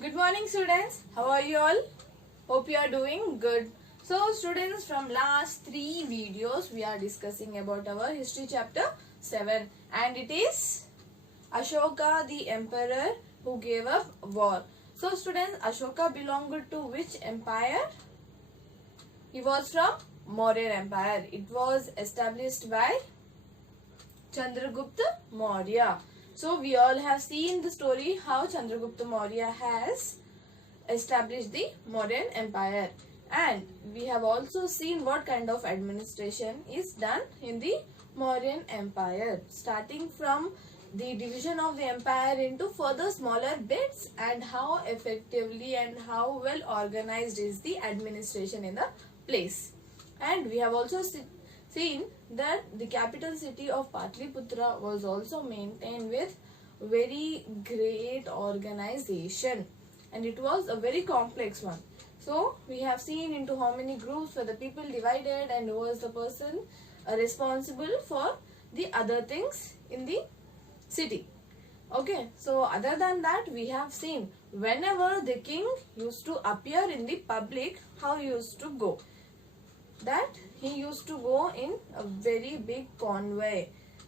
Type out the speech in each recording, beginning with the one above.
Good morning students. How are you all? Hope you are doing good. So students, from last 3 videos we are discussing about our history chapter 7 and it is Ashoka the emperor who gave up war. So students, Ashoka belonged to which empire? He was from Maurya Empire. It was established by Chandragupta Maurya. So we all have seen the story how Chandragupta Maurya has established the Mauryan Empire, and we have also seen what kind of administration is done in the Mauryan Empire, starting from the division of the empire into further smaller bits and how effectively and how well organized is the administration in the place. And we have also seen that the capital city of Patliputra was also maintained with very great organization, and it was a very complex one. So we have seen into how many groups were the people divided and who was the person responsible for the other things in the city. Okay, so other than that, we have seen whenever the king used to appear in the public, how he used to go. That he used to go in a very big convoy.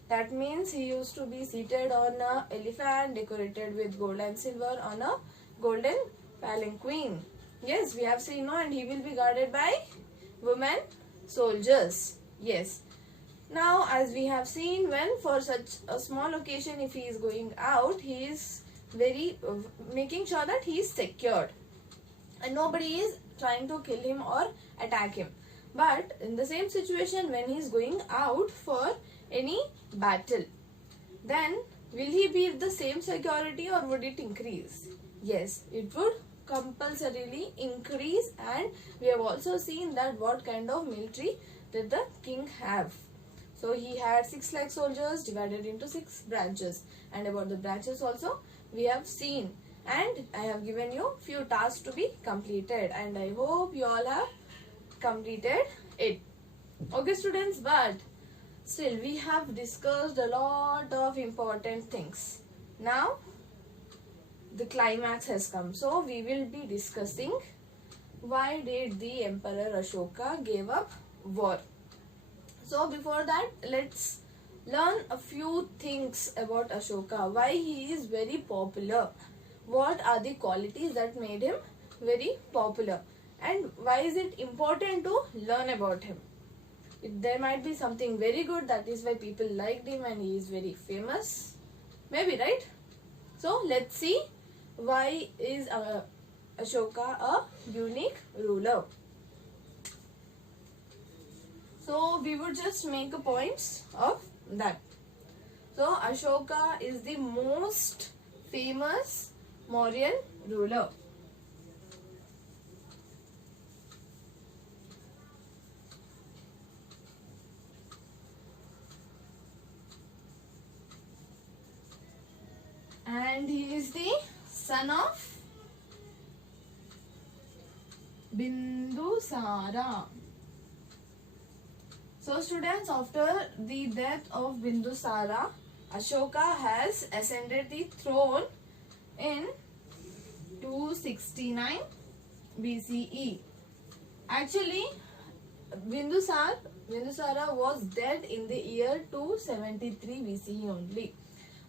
That means he used to be seated on an elephant decorated with gold and silver on a golden palanquin. Yes, we have seen, no, and he will be guarded by women soldiers. Yes. Now, as we have seen, when for such a small occasion, if he is going out, he is very making sure that he is secured and nobody is trying to kill him or attack him. But in the same situation, when he is going out for any battle, then will he be the same security or would it increase? Yes, it would compulsorily increase, and we have also seen that what kind of military did the king have. So he had 6 lakh soldiers divided into 6 branches, and about the branches also we have seen, and I have given you few tasks to be completed, and I hope you all have completed it. Okay students, but still we have discussed a lot of important things. Now the climax has come, so we will be discussing why did the Emperor Ashoka gave up war. So before that, let's learn a few things about Ashoka, why he is very popular, what are the qualities that made him very popular, and why is it important to learn about him. There might be something very good, that is why people liked him and he is very famous, maybe, right? So let's see why is Ashoka a unique ruler. So we would just make a point of that. So Ashoka is the most famous Mauryan ruler. And he is the son of Bindusara. So students, after the death of Bindusara, Ashoka has ascended the throne in 269 BCE. Actually, Bindusara was dead in the year 273 BCE only.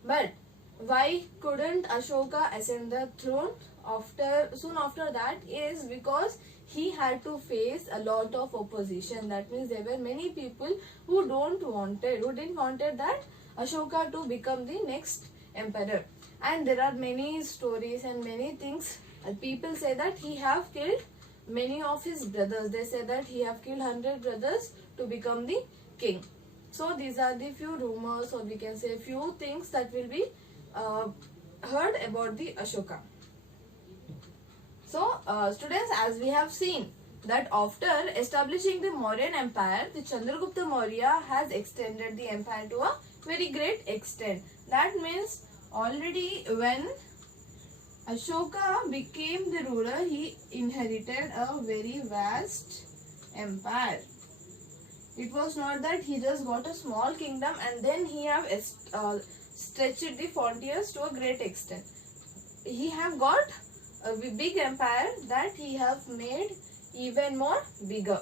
But why couldn't Ashoka ascend the throne soon after that is because he had to face a lot of opposition. That means there were many people who didn't wanted that Ashoka to become the next emperor. And there are many stories and many things. People say that he have killed many of his brothers. They say that he have killed 100 brothers to become the king. So these are the few rumors, or we can say few things that will be heard about the Ashoka. So students, as we have seen that after establishing the Mauryan Empire, the Chandragupta Maurya has extended the empire to a very great extent. That means already when Ashoka became the ruler, he inherited a very vast empire. It was not that he just got a small kingdom and then he have stretched the frontiers to a great extent. He have got a big empire that he have made even more bigger.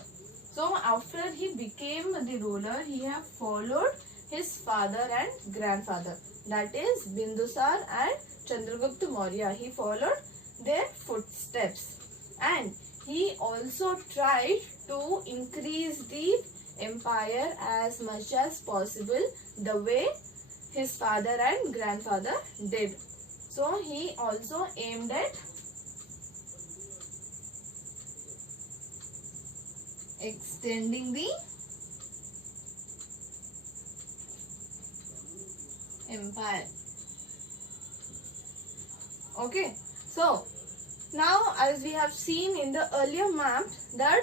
So after he became the ruler, he have followed his father and grandfather, that is Bindusar and Chandragupta Maurya. He followed their footsteps, and he also tried to increase the empire as much as possible, the way his father and grandfather did. So he also aimed at extending the empire. Okay, so now as we have seen in the earlier map that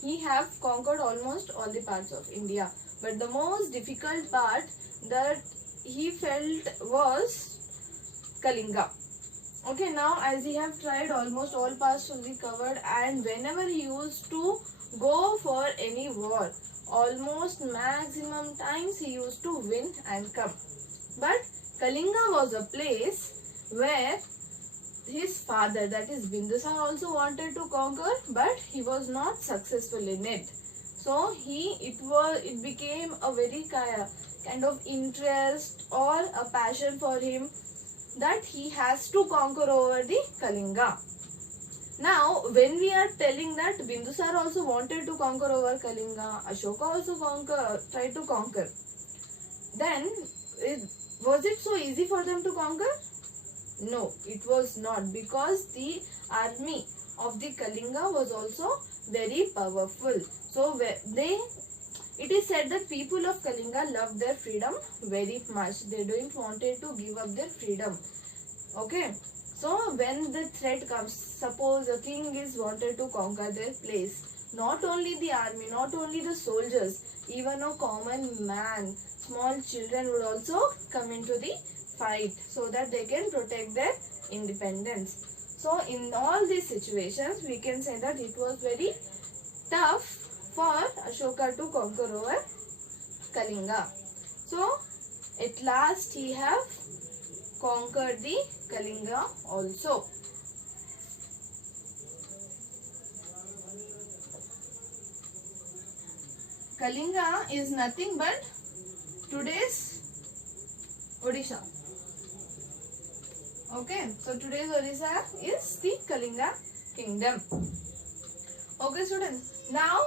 he have conquered almost all the parts of India, but the most difficult part that he felt was Kalinga. Okay, now as he have tried almost all parts to be covered, and whenever he used to go for any war, almost maximum times he used to win and come. But Kalinga was a place where his father, that is Bindusar, also wanted to conquer, but he was not successful in it. So it became a very kind of interest or a passion for him that he has to conquer over the Kalinga. Now, when we are telling that Bindusar also wanted to conquer over Kalinga, Ashoka also tried to conquer, then was it so easy for them to conquer? No, it was not, because the army of the Kalinga was also very powerful. So it is said that people of Kalinga loved their freedom very much. They don't wanted to give up their freedom. Okay. So when the threat comes, suppose a king is wanted to conquer their place, not only the army, not only the soldiers, even a common man, small children would also come into the fight so that they can protect their independence. So in all these situations, we can say that it was very tough for Ashoka to conquer over Kalinga. So at last he have conquered the Kalinga also. Kalinga is nothing but today's Odisha. Okay, so today's Odisha is the Kalinga kingdom. Okay, students. Now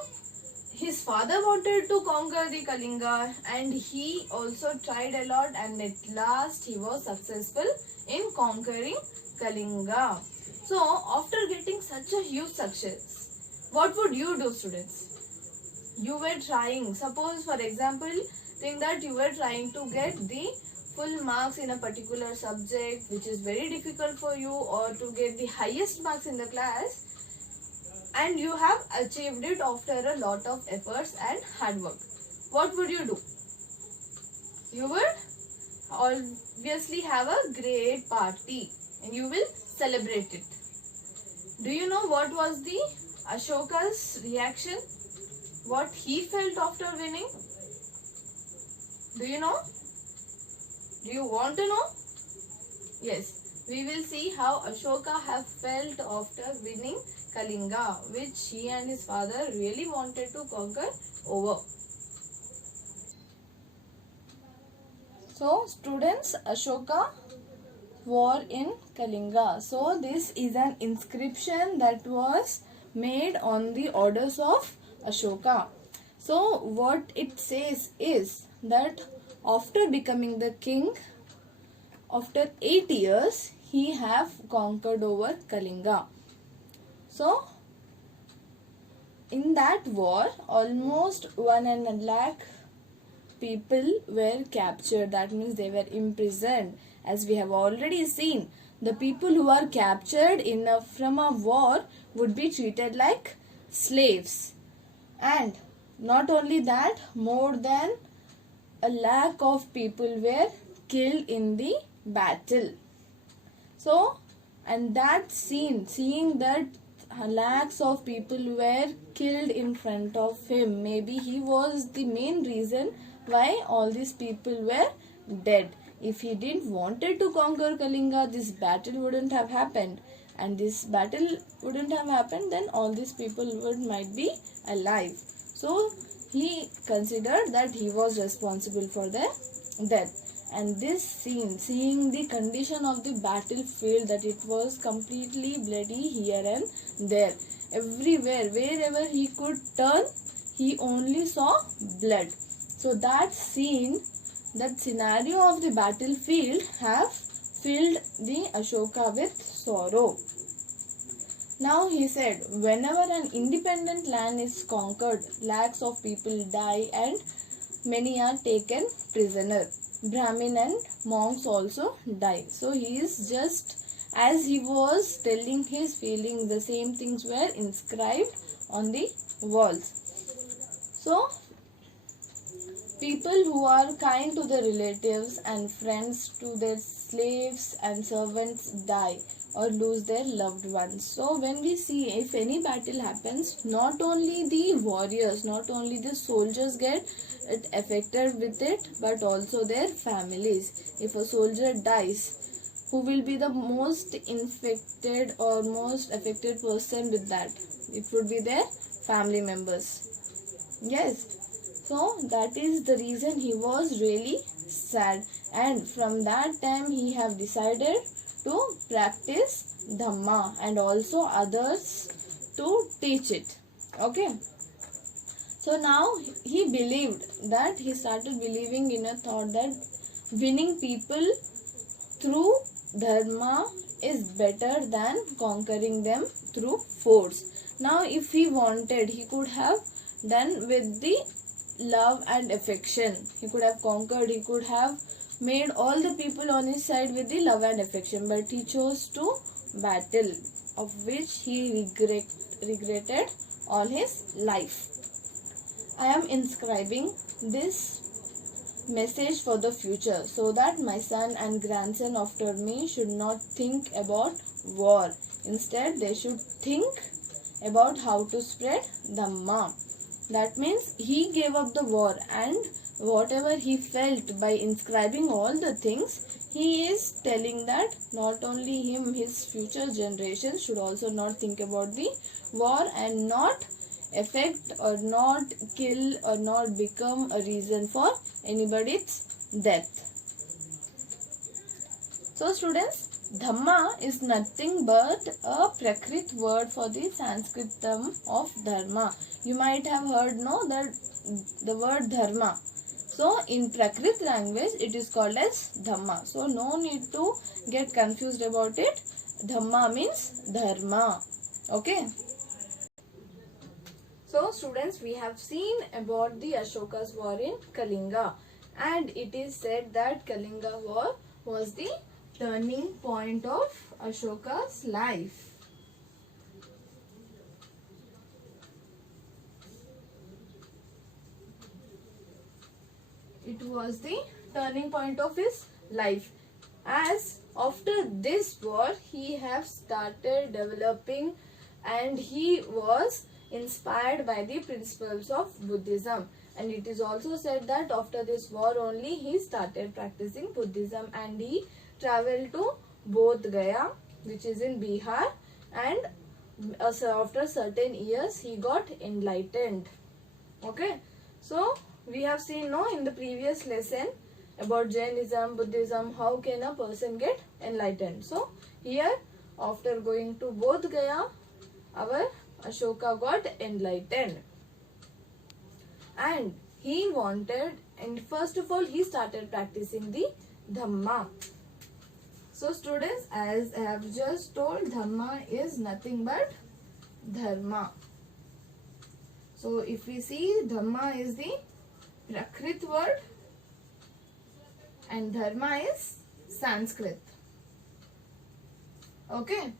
his father wanted to conquer the Kalinga, and he also tried a lot, and at last he was successful in conquering Kalinga. So after getting such a huge success, what would you do, students? You were trying, suppose for example, think that you were trying to get the full marks in a particular subject which is very difficult for you, or to get the highest marks in the class, and you have achieved it after a lot of efforts and hard work. What would you do? You would obviously have a great party and you will celebrate it. Do you know what was the Ashoka's reaction? What he felt after winning? Do you know? Do you want to know? Yes, we will see how Ashoka have felt after winning Kalinga, which he and his father really wanted to conquer over. So students, Ashoka war in Kalinga. So this is an inscription that was made on the orders of Ashoka. So what it says is that after becoming the king, after 8 years, he have conquered over Kalinga. So in that war, almost 1.5 lakh people were captured. That means they were imprisoned. As we have already seen, the people who are captured from a war would be treated like slaves. And not only that, more than 1 lakh of people were killed in the battle. So, and that seeing that lakhs of people were killed in front of him, maybe he was the main reason why all these people were dead. If he didn't wanted to conquer Kalinga, this battle wouldn't have happened. and this battle wouldn't have happened, then all these people might be alive. So he considered that he was responsible for their death. And this scene, seeing the condition of the battlefield, that it was completely bloody here and there, everywhere, wherever he could turn, he only saw blood. So that scene, that scenario of the battlefield have filled the Ashoka with sorrow. Now he said, whenever an independent land is conquered, lakhs of people die and many are taken prisoner. Brahmin and monks also die. So he is just, as he was telling his feelings, the same things were inscribed on the walls. So people who are kind to their relatives and friends, to their slaves and servants, die or lose their loved ones. So when we see, if any battle happens, not only the warriors, not only the soldiers get affected with it, but also their families. If a soldier dies, who will be the most infected or most affected person with that? It would be their family members. Yes. So that is the reason he was really sad, and from that time he have decided to practice Dhamma and also others to teach it. Okay. So now he believed that, he started believing in a thought that winning people through Dharma is better than conquering them through force. Now if he wanted, he could have done with the love and affection. He could have conquered, he could have made all the people on his side with the love and affection, but he chose to battle, of which he regretted all his life. I am inscribing this message for the future, so that my son and grandson after me should not think about war. Instead, they should think about how to spread Dhamma. That means he gave up the war, and whatever he felt by inscribing all the things, he is telling that not only him, his future generations should also not think about the war and not affect or not kill or not become a reason for anybody's death. So students, Dhamma is nothing but a Prakrit word for the Sanskrit term of Dharma. You might have heard that the word Dharma. So in Prakrit language it is called as Dhamma. So no need to get confused about it. Dhamma means Dharma. Okay. So students, we have seen about the Ashoka's war in Kalinga, and it is said that Kalinga war was the turning point of Ashoka's life. It was the turning point of his life, as after this war he have started developing and he was inspired by the principles of Buddhism. And it is also said that after this war only he started practicing Buddhism, and he traveled to Bodh Gaya, which is in Bihar, and after certain years he got enlightened. Okay, so we have seen in the previous lesson about Jainism, Buddhism, how can a person get enlightened. So here, after going to Bodh Gaya, our Ashoka got enlightened, and he wanted, and first of all he started practicing the Dhamma. So students, as I have just told, Dhamma is nothing but Dharma. So if we see, Dhamma is the Prakrit word and Dharma is Sanskrit. Okay.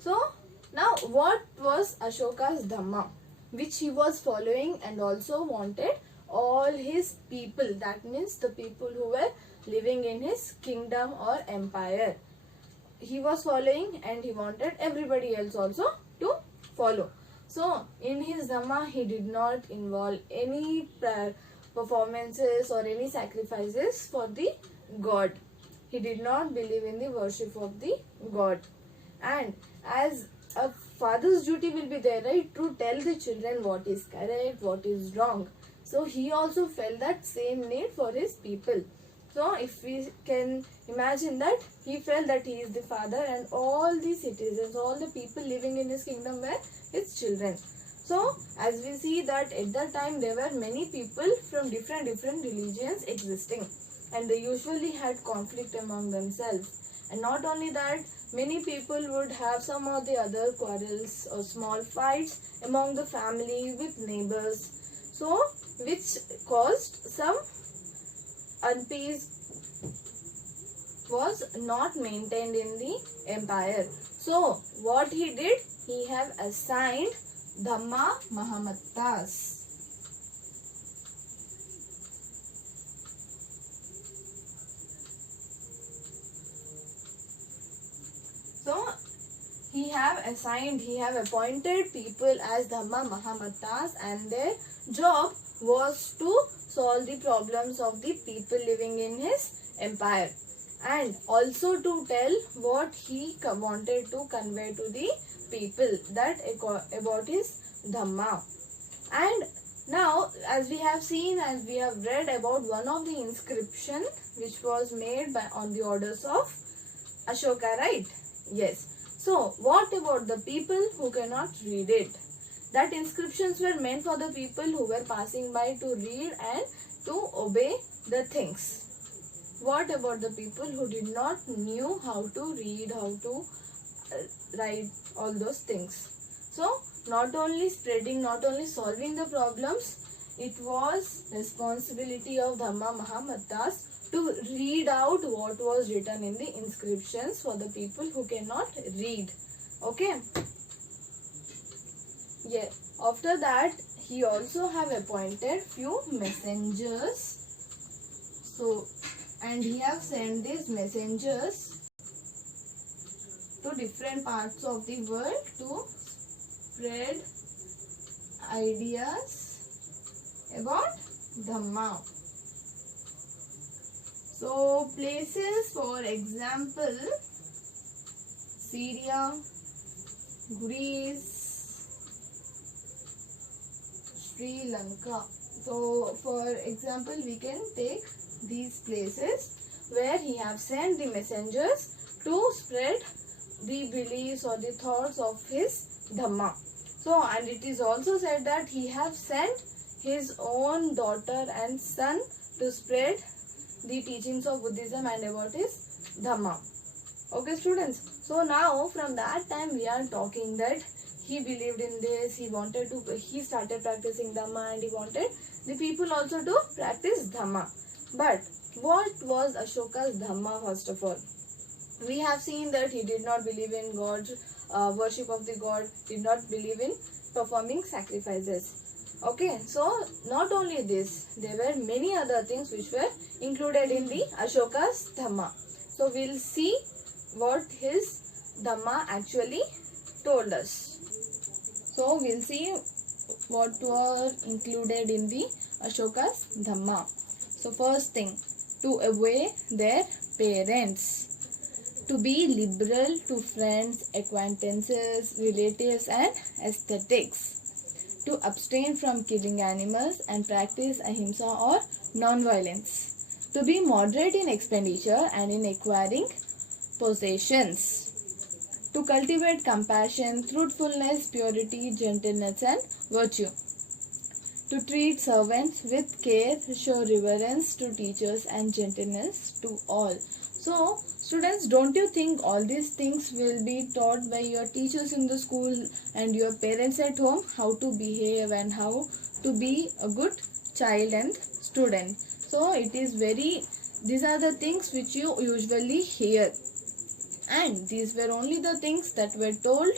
So now what was Ashoka's Dhamma, which he was following and also wanted all his people, that means the people who were living in his kingdom or empire, he was following and he wanted everybody else also to follow. So in his Dhamma he did not involve any performances or any sacrifices for the God. He did not believe in the worship of the God. And as a father's duty will be there, right, to tell the children what is correct, what is wrong. So he also felt that same need for his people. So if we can imagine that he felt that he is the father and all the citizens, all the people living in his kingdom were his children. So as we see that at that time there were many people from different religions existing, and they usually had conflict among themselves. And not only that, many people would have some or the other quarrels or small fights among the family with neighbors, so which caused some unpeace was not maintained in the empire. So what he did, he have assigned Dhamma Mahamattas. So he have appointed people as Dhamma Mahamattas, and their job was to solve the problems of the people living in his empire, and also to tell what he wanted to convey to the people, that about his Dhamma. And now, as we have seen, as we have read about one of the inscription which was made on the orders of Ashoka, right? Yes. So what about the people who cannot read it? That inscriptions were meant for the people who were passing by to read and to obey the things. What about the people who did not knew how to read, how to write, all those things? So not only spreading, not only solving the problems, it was responsibility of Dhamma Mahamattas to read out what was written in the inscriptions for the people who cannot read. Okay. Yeah. After that, he also have appointed few messengers. So, and he have sent these messengers to different parts of the world to spread ideas about Dhamma. So places, for example, Syria, Greece, Sri Lanka. So for example, we can take these places where he have sent the messengers to spread the beliefs or the thoughts of his Dhamma. So, and it is also said that he have sent his own daughter and son to spread the teachings of Buddhism and about his Dhamma. Okay, students. So now from that time we are talking that he believed in this, he started practicing Dhamma, and he wanted the people also to practice Dhamma. But what was Ashoka's Dhamma first of all? We have seen that he did not believe in God, worship of the God, did not believe in performing sacrifices. Okay, so not only this, there were many other things which were included in the Ashoka's Dhamma. So we'll see what his Dhamma actually told us. So we'll see what were included in the Ashoka's Dhamma. So first thing, to obey their parents, to be liberal to friends, acquaintances, relatives and aesthetics, to abstain from killing animals and practice ahimsa or non-violence, to be moderate in expenditure and in acquiring possessions, to cultivate compassion, truthfulness, purity, gentleness and virtue, to treat servants with care, show reverence to teachers and gentleness to all. So, students, don't you think all these things will be taught by your teachers in the school and your parents at home, how to behave and how to be a good child and student? So, these are the things which you usually hear. And these were only the things that were told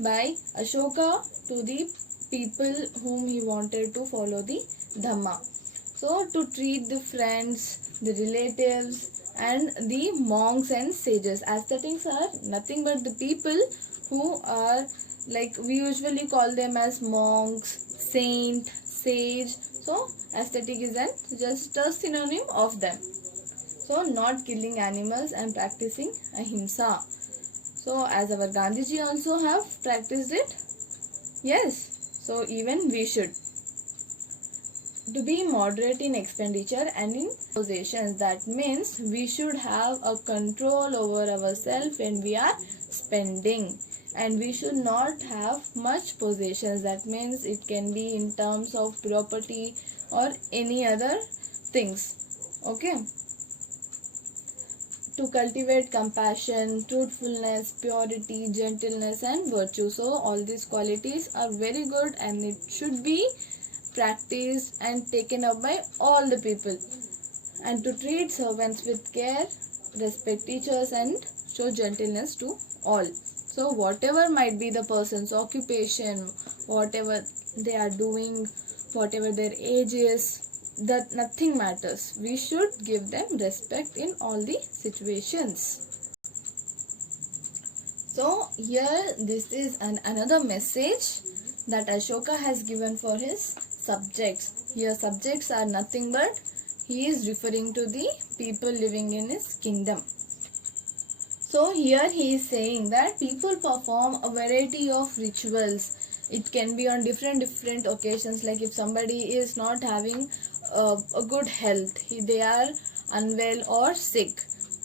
by Ashoka to the people whom he wanted to follow the Dhamma. So to treat the friends, the relatives and the monks and sages. Ascetics are nothing but the people who are, like, we usually call them as monks, saint, sage. So ascetic is just a synonym of them. So not killing animals and practicing ahimsa. So as our Gandhiji also have practiced it. Yes. So even we should. To be moderate in expenditure and in possessions. That means we should have a control over ourselves when we are spending, and we should not have much possessions. That means it can be in terms of property or any other things. Okay. To cultivate compassion, truthfulness, purity, gentleness and virtue. So all these qualities are very good and it should be practiced and taken up by all the people. And to treat servants with care, respect teachers and show gentleness to all. So whatever might be the person's occupation, whatever they are doing, whatever their age is, that nothing matters. We should give them respect in all the situations. So here this is another message that Ashoka has given for his subjects. Here subjects are nothing but he is referring to the people living in his kingdom. So here he is saying that people perform a variety of rituals. It can be on different occasions, like if somebody is not having a good health, they are unwell or sick.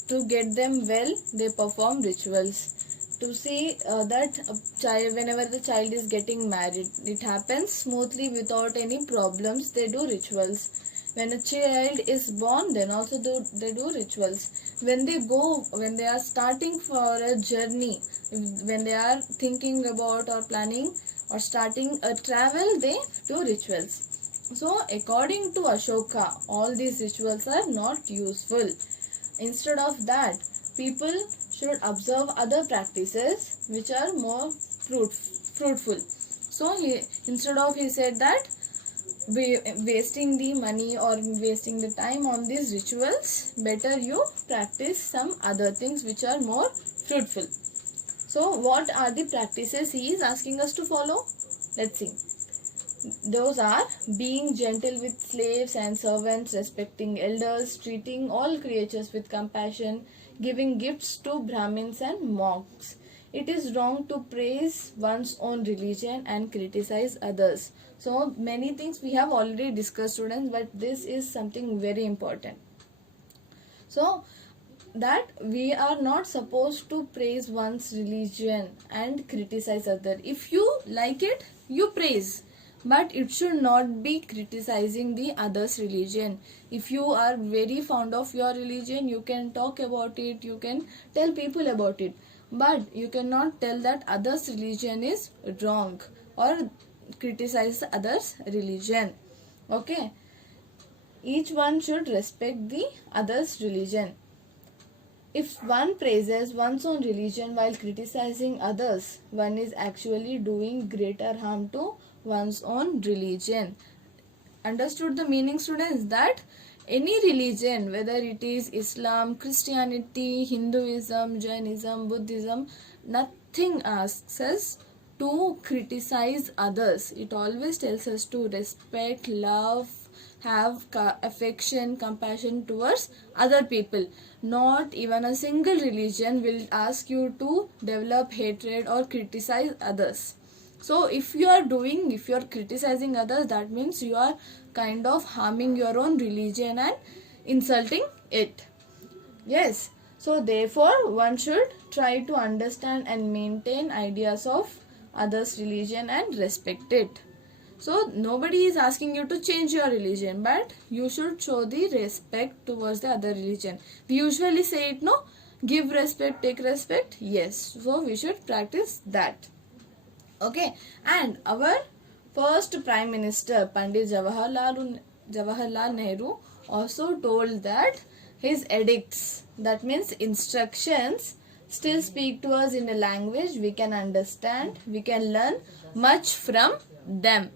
To get them well, they perform rituals. To see that a child, whenever the child is getting married, it happens smoothly without any problems, they do rituals. When a child is born, then also they do rituals. When they are starting for a journey, when they are thinking about or planning or starting a travel, they do rituals. So according to Ashoka, all these rituals are not useful. Instead of that, people should observe other practices which are more fruitful. So instead of he said that wasting the money or wasting the time on these rituals, better you practice some other things which are more fruitful. So what are the practices he is asking us to follow? Let's see. Those are being gentle with slaves and servants, respecting elders, treating all creatures with compassion, giving gifts to Brahmins and monks. It is wrong to praise one's own religion and criticize others. So many things we have already discussed, students, but this is something very important. So that we are not supposed to praise one's religion and criticize others. If you like it, you praise, but it should not be criticizing the other's religion. If you are very fond of your religion, you can talk about it, you can tell people about it, but you cannot tell that others religion is wrong or criticize others religion. Okay, each one should respect the other's religion. If one praises one's own religion while criticizing others, one is actually doing greater harm to one's own religion. Understood the meaning, students? That any religion, whether it is Islam, Christianity, Hinduism, Jainism, Buddhism, nothing asks us to criticize others. It always tells us to respect, love, have affection, compassion towards other people. Not even a single religion will ask you to develop hatred or criticize others. So if you are criticizing others, that means you are kind of harming your own religion and insulting it. Yes. So therefore one should try to understand and maintain ideas of others' religion and respect it. So nobody is asking you to change your religion, but you should show the respect towards the other religion. We usually say it, no? Give respect, take respect. Yes. So we should practice that. Okay. And our first Prime Minister, Pandit Jawaharlal Nehru, also told that his edicts, that means instructions, still speak to us in a language we can understand, we can learn much from them.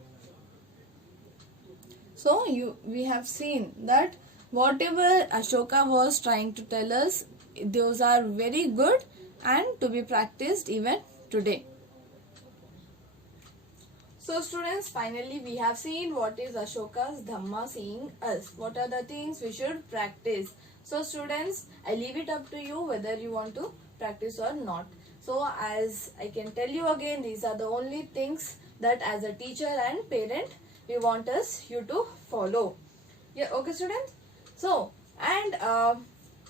So we have seen that whatever Ashoka was trying to tell us, those are very good and to be practiced even today. So students, finally we have seen what is Ashoka's Dhamma saying us. What are the things we should practice. So students, I leave it up to you whether you want to practice or not. So So as I can tell you again, these are the only things that as a teacher and parent we want you to follow. Yeah, okay students. So and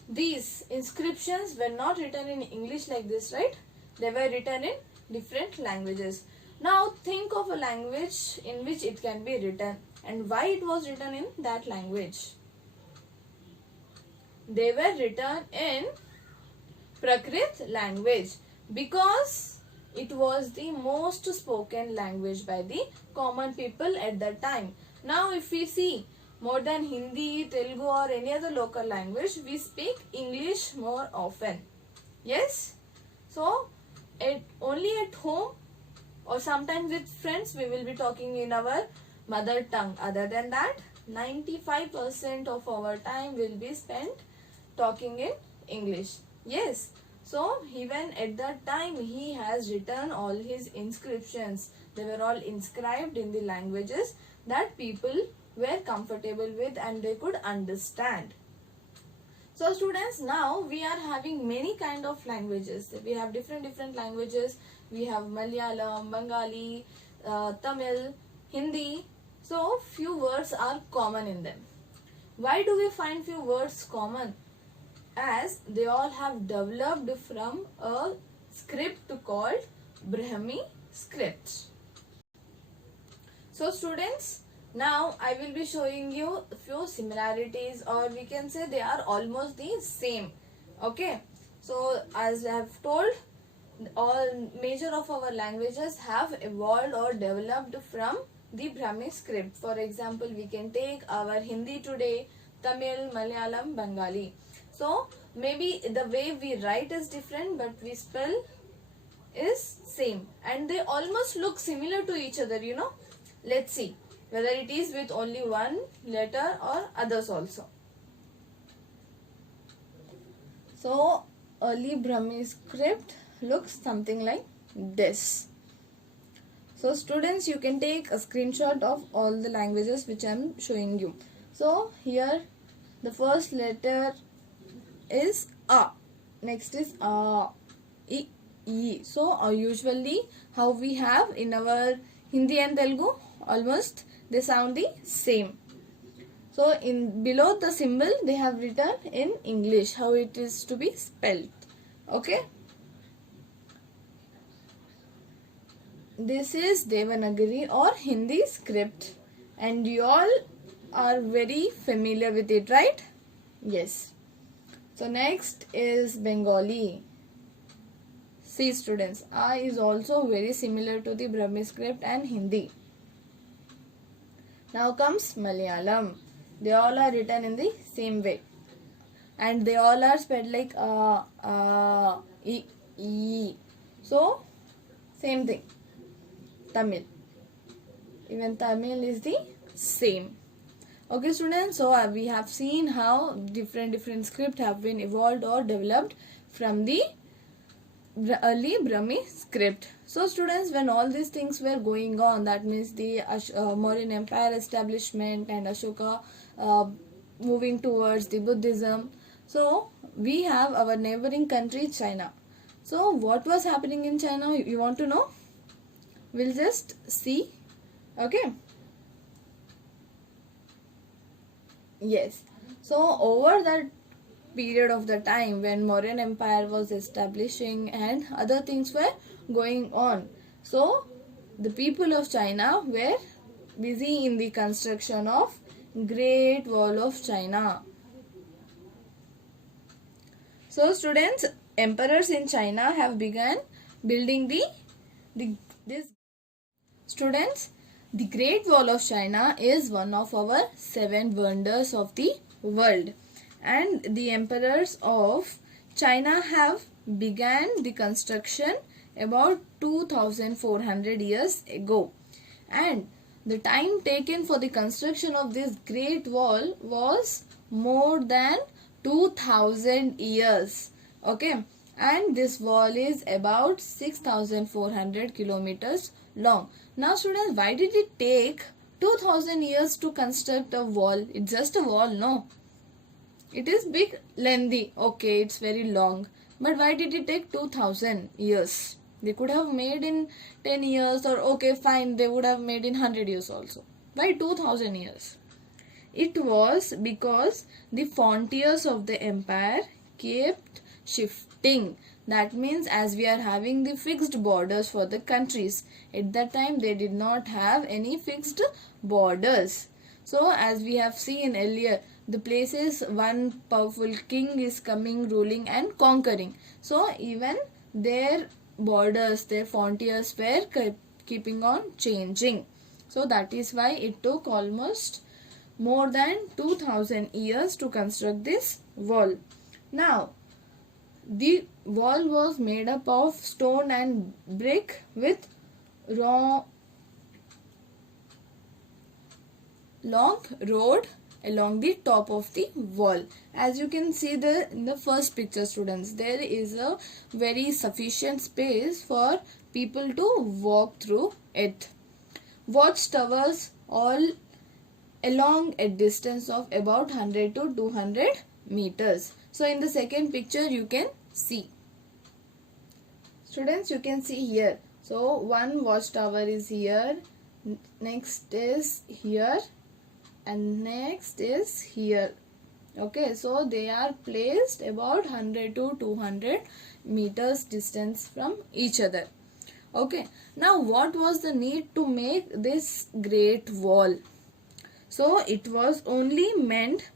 these inscriptions were not written in English like this, right? They were written in different languages. Now think of a language in which it can be written and why it was written in that language. They were written in Prakrit language because it was the most spoken language by the common people at that time. Now if we see, more than Hindi, Telugu or any other local language, we speak English more often. Yes? So, only at home or sometimes with friends we will be talking in our mother tongue. Other than that, 95% of our time will be spent talking in English. Yes. So, even at that time he has written all his inscriptions. They were all inscribed in the languages that people were comfortable with and they could understand. So students, now we are having many kind of languages. We have different languages. We have Malayalam, Bengali, Tamil, Hindi. So few words are common in them. Why do we find few words common? As they all have developed from a script called Brahmi script. So students, now I will be showing you a few similarities, or we can say they are almost the same. Okay. So as I have told, all major of our languages have evolved or developed from the Brahmi script. For example, we can take our Hindi today, Tamil, Malayalam, Bengali. So maybe the way we write is different, but we spell is same and they almost look similar to each other, you know. Let's see whether it is with only one letter or others also. So early Brahmi script looks something like this. So students, you can take a screenshot of all the languages which I am showing you. So here the first letter is A, next is A, I, E. So usually how we have in our Hindi and Telugu, almost they sound the same. So in below the symbol they have written in English how it is to be spelled. Okay. This is Devanagari or Hindi script and you all are very familiar with it, right? Yes. So next is Bengali. See students, A is also very similar to the Brahmi script and Hindi. Now comes Malayalam. They all are written in the same way. And they all are spelled like I, E. So, same thing. Tamil. Even Tamil is the same. Okay students, so we have seen how different scripts have been evolved or developed from the early Brahmi script. So students, when all these things were going on, that means the Mauryan Empire establishment and Ashoka moving towards the Buddhism. So we have our neighboring country China. So what was happening in China? You want to know? We'll just see. Okay. Yes. So over that period of the time when Mauryan Empire was establishing and other things were going on, so the people of China were busy in the construction of Great Wall of China. So students, emperors in China have begun building this. Students, the Great Wall of China is one of our 7 wonders of the world, and the emperors of China have began the construction about 2400 years ago, and the time taken for the construction of this Great Wall was more than 2000 years. Okay, and this wall is about 6400 kilometers long. Now students, why did it take 2000 years to construct a wall? It's just a wall, no? It is big, lengthy. Okay, it's very long. But why did it take 2000 years? They could have made in 10 years, or okay, fine, they would have made in 100 years also. Why 2000 years? It was because the frontiers of the empire kept shifting. That means as we are having the fixed borders for the countries, at that time they did not have any fixed borders. So as we have seen earlier, the places one powerful king is coming, ruling and conquering. So even their borders, their frontiers were keeping on changing. So that is why it took almost more than 2000 years to construct this wall. Now, the wall was made up of stone and brick with long road along the top of the wall. As you can see in the first picture, students, there is a very sufficient space for people to walk through it. Watchtowers all along a distance of about 100 to 200 meters. So in the second picture you can see. Students, you can see here. So one watchtower is here, next is here, and next is here. Okay, so they are placed about 100 to 200 meters distance from each other. Okay, now what was the need to make this great wall? So it was only meant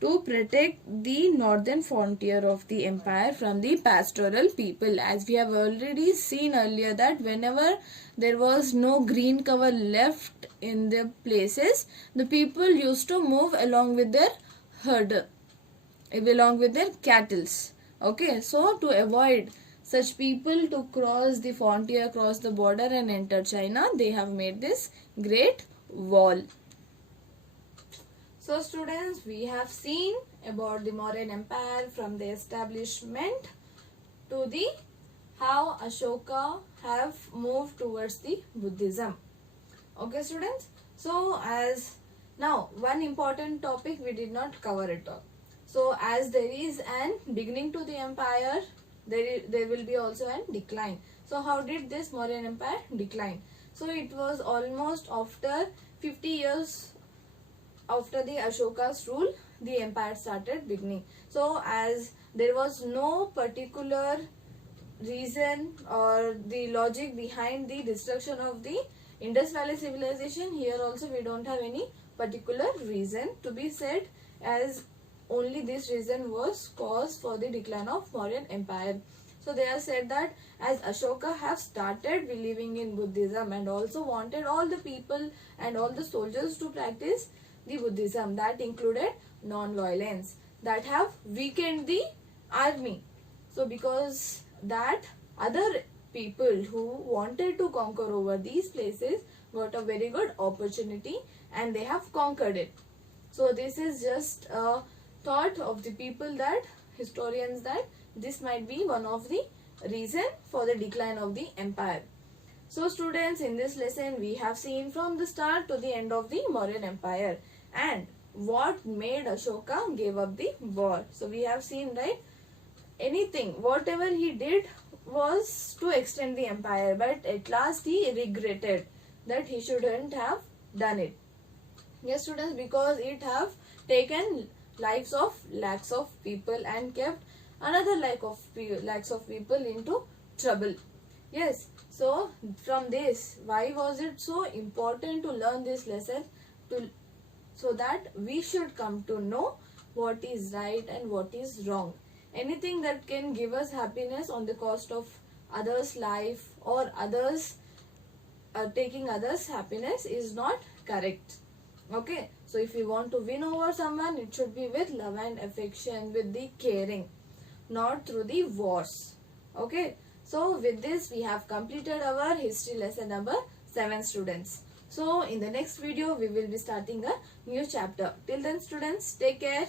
to protect the northern frontier of the empire from the pastoral people. As we have already seen earlier that whenever there was no green cover left in the places, the people used to move along with their herd, along with their cattle. Okay, so to avoid such people to cross the frontier, cross the border and enter China, they have made this great wall. So students, we have seen about the Mauryan Empire from the establishment to the how Ashoka have moved towards the Buddhism. Okay students, so as now one important topic we did not cover it all. So as there is an beginning to the empire, there will be also an decline. So how did this Mauryan Empire decline? So it was almost after 50 years after the Ashoka's rule, the empire started beginning. So as there was no particular reason or the logic behind the destruction of the Indus Valley civilization, here also we don't have any particular reason to be said, as only this reason was cause for the decline of Mauryan Empire. So they have said that as Ashoka have started believing in Buddhism and also wanted all the people and all the soldiers to practice the Buddhism, that included non-violence, that have weakened the army. So because that, other people who wanted to conquer over these places got a very good opportunity and they have conquered it. So this is just a thought of the people, that historians, that this might be one of the reason for the decline of the empire. So students, in this lesson we have seen from the start to the end of the Mauryan Empire and what made Ashoka gave up the war. So we have seen, right, anything, whatever he did was to extend the empire, but at last he regretted that he shouldn't have done it. Yes students, because it have taken lives of lakhs of people and kept another lakhs of people into trouble. Yes, so from this, why was it so important to learn this lesson, so that we should come to know what is right and what is wrong. Anything that can give us happiness on the cost of others' life or others taking others' happiness is not correct. Okay, so if you want to win over someone, it should be with love and affection, with the caring, not through the wars. Okay, so with this we have completed our history lesson number 7, students. So in the next video we will be starting a new chapter. Till then students, take care.